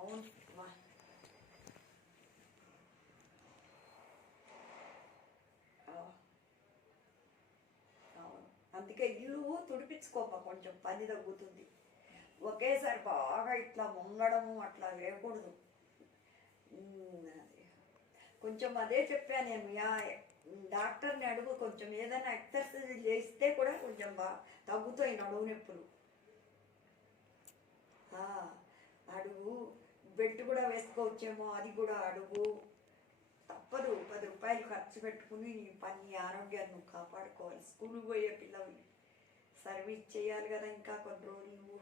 అవును అవును. అందుకే ఇల్లు తుడిపించుకోమ్మా, కొంచెం పని తగ్గుతుంది. ఒకేసారి బాగా ఇట్లా వంగడము అట్లా లేకూడదు. అది. కొంచెం అదే చెప్పాను నేను, డాక్టర్ని అడుగు, కొంచెం ఏదైనా ఎక్సర్సైజ్ చేస్తే కూడా కొంచెం బాగా తగ్గుతాయి నడువు నొప్పులు. ఆ, అడుగు. బెడ్ కూడా వేసుకోవచ్చేమో, అది కూడా అడుగు. తప్పదు, 10 రూపాయలు ఖర్చు పెట్టుకుని నీ పని, నీ ఆరోగ్యాన్ని నువ్వు కాపాడుకోవాలి. స్కూల్కి పోయే పిల్లల్ని సర్వీస్ చేయాలి కదా ఇంకా కొన్ని రోజులు నువ్వు.